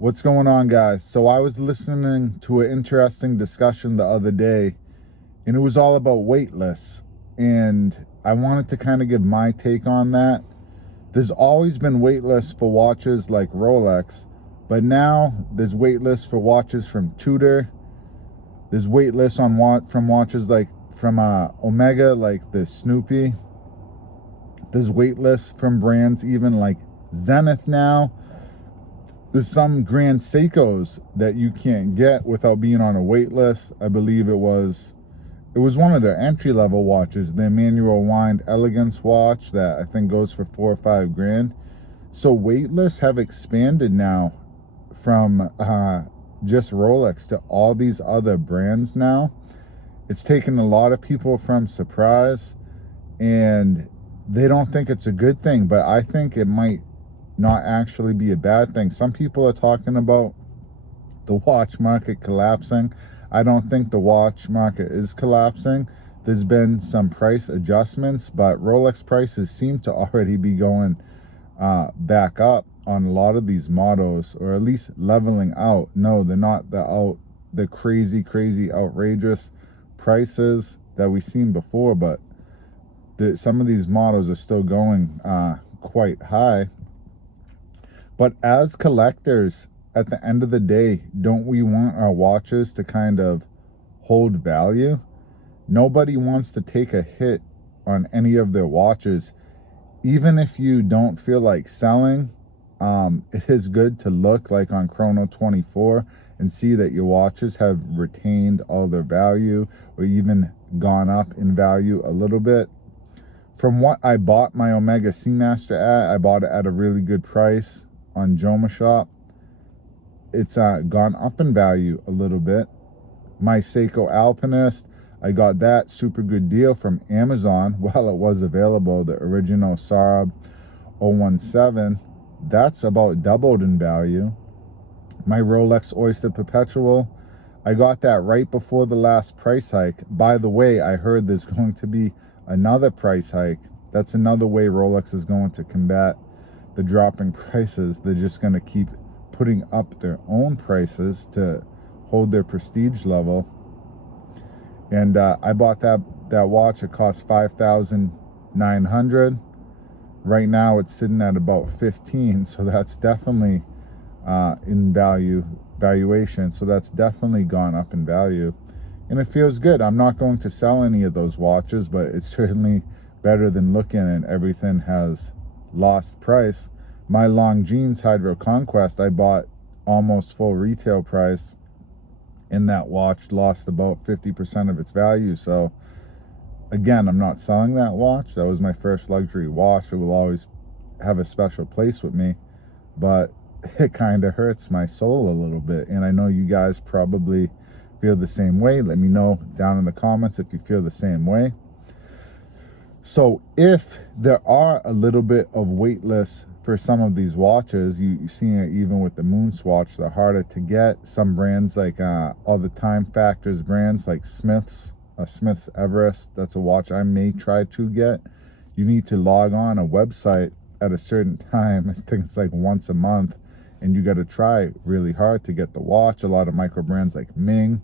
What's going on, guys? So I was listening to an interesting discussion the other day, and it was all about waitlists. And I wanted to kind of give my take on that. There's always been waitlists for watches like Rolex, but now there's waitlists for watches from Tudor. There's waitlists from watches like from Omega, like the Snoopy. There's waitlists from brands even like Zenith now. There's some grand Seikos that you can't get without being on a wait list. I believe it was one of their entry-level watches, their manual wind elegance watch that I think goes for $4 or $5 grand. So wait lists have expanded now from just Rolex to all these other brands now. It's taken a lot of people from surprise, and they don't think it's a good thing, but I think it might not actually be a bad thing. Some people are talking about the watch market collapsing. I don't think the watch market is collapsing. There's been some price adjustments, but Rolex prices seem to already be going back up on a lot of these models, or at least leveling out. No, they're not the crazy outrageous prices that we've seen before, but some of these models are still going quite high. But as collectors, at the end of the day, don't we want our watches to kind of hold value? Nobody wants to take a hit on any of their watches. Even if you don't feel like selling, it is good to look like on Chrono 24 and see that your watches have retained all their value or even gone up in value a little bit. From what I bought my Omega Seamaster at, I bought it at a really good price on Joma Shop. It's gone up in value a little bit. My Seiko Alpinist, I got that super good deal from Amazon while it was available. The original Saab 017, that's about doubled in value. My Rolex Oyster Perpetual, I got that right before the last price hike. By the way, I heard there's going to be another price hike. That's another way Rolex is going to combat the dropping prices. They're just going to keep putting up their own prices to hold their prestige level. And I bought that watch. It cost $5,900. Right now it's sitting at about 15, so that's definitely in valuation. So that's definitely gone up in value, and it feels good. I'm not going to sell any of those watches, but it's certainly better than looking and everything has lost price. My Longines Hydro Conquest, I bought almost full retail price, and that watch lost about 50% of its value. So again, I'm not selling that watch. That was my first luxury watch. It will always have a special place with me, but it kind of hurts my soul a little bit. And I know you guys probably feel the same way. Let me know down in the comments if you feel the same way. So if there are a little bit of wait lists for some of these watches, you see it even with the Moon Swatch, they're harder to get. Some brands like all the Time Factors brands like Smith's Everest, that's a watch I may try to get. You need to log on a website at a certain time. I think it's like once a month, and you got to try really hard to get the watch. A lot of micro brands like Ming,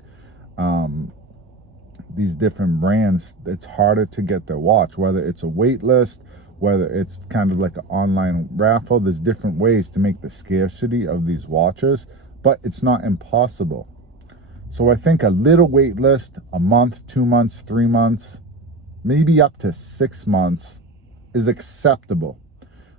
these different brands, it's harder to get their watch, whether it's a wait list, whether it's kind of like an online raffle. There's different ways to make the scarcity of these watches, but it's not impossible. So I think a little wait list, a month, 2 months, 3 months, maybe up to 6 months is acceptable.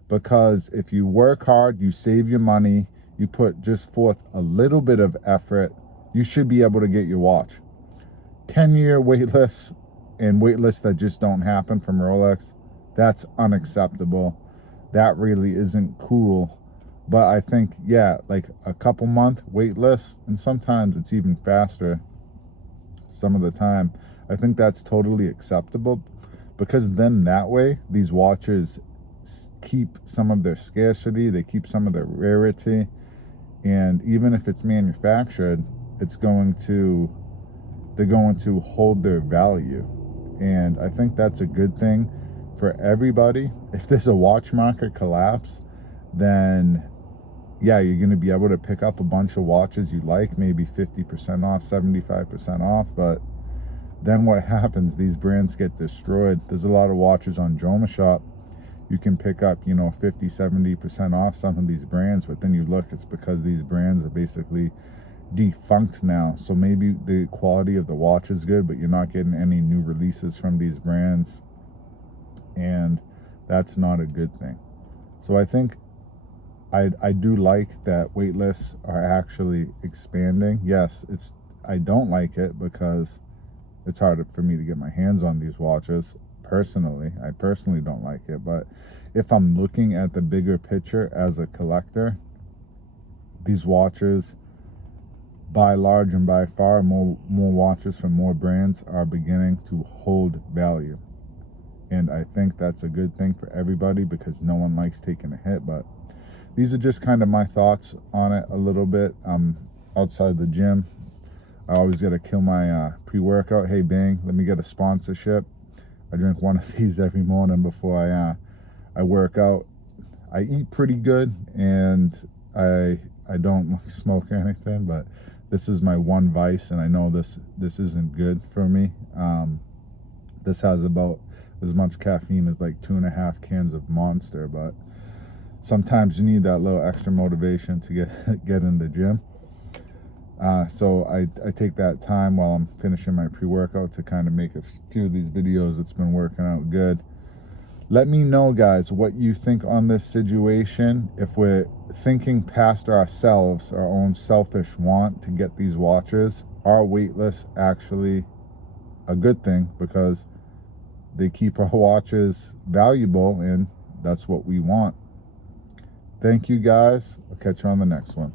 Because if you work hard, you save your money, you put just forth a little bit of effort, you should be able to get your watch. 10-year wait lists and wait lists that just don't happen from Rolex, that's unacceptable. That really isn't cool. But I think, yeah, like a couple month wait lists, and sometimes it's even faster some of the time. I think that's totally acceptable, because then that way these watches keep some of their scarcity, they keep some of their rarity, and even if it's manufactured, they're going to hold their value. And I think that's a good thing for everybody. If there's a watch market collapse, then yeah, you're going to be able to pick up a bunch of watches you like, maybe 50% off, 75% off, but then what happens? These brands get destroyed. There's a lot of watches on Joma Shop. You can pick up, you know, 50, 70% off some of these brands, but then you look, it's because these brands are basically defunct now. So maybe the quality of the watch is good, but you're not getting any new releases from these brands, and that's not a good thing. So I think I do like that wait lists are actually expanding. Yes, I don't like it because it's harder for me to get my hands on these watches. Personally, I personally don't like it, but if I'm looking at the bigger picture as a collector, these watches, by large and by far, more watches from more brands are beginning to hold value. And I think that's a good thing for everybody because no one likes taking a hit. But these are just kind of my thoughts on it a little bit. I'm outside the gym. I always got to kill my pre-workout. Hey, Bang, let me get a sponsorship. I drink one of these every morning before I work out. I eat pretty good, and I don't like smoke or anything, but this is my one vice, and I know this isn't good for me. This has about as much caffeine as like 2.5 cans of Monster, but sometimes you need that little extra motivation to get in the gym. So I take that time while I'm finishing my pre-workout to kind of make a few of these videos. It's been working out good. Let me know, guys, what you think on this situation. If we're thinking past ourselves, our own selfish want to get these watches, are wait lists actually a good thing because they keep our watches valuable, and that's what we want. Thank you, guys. I'll catch you on the next one.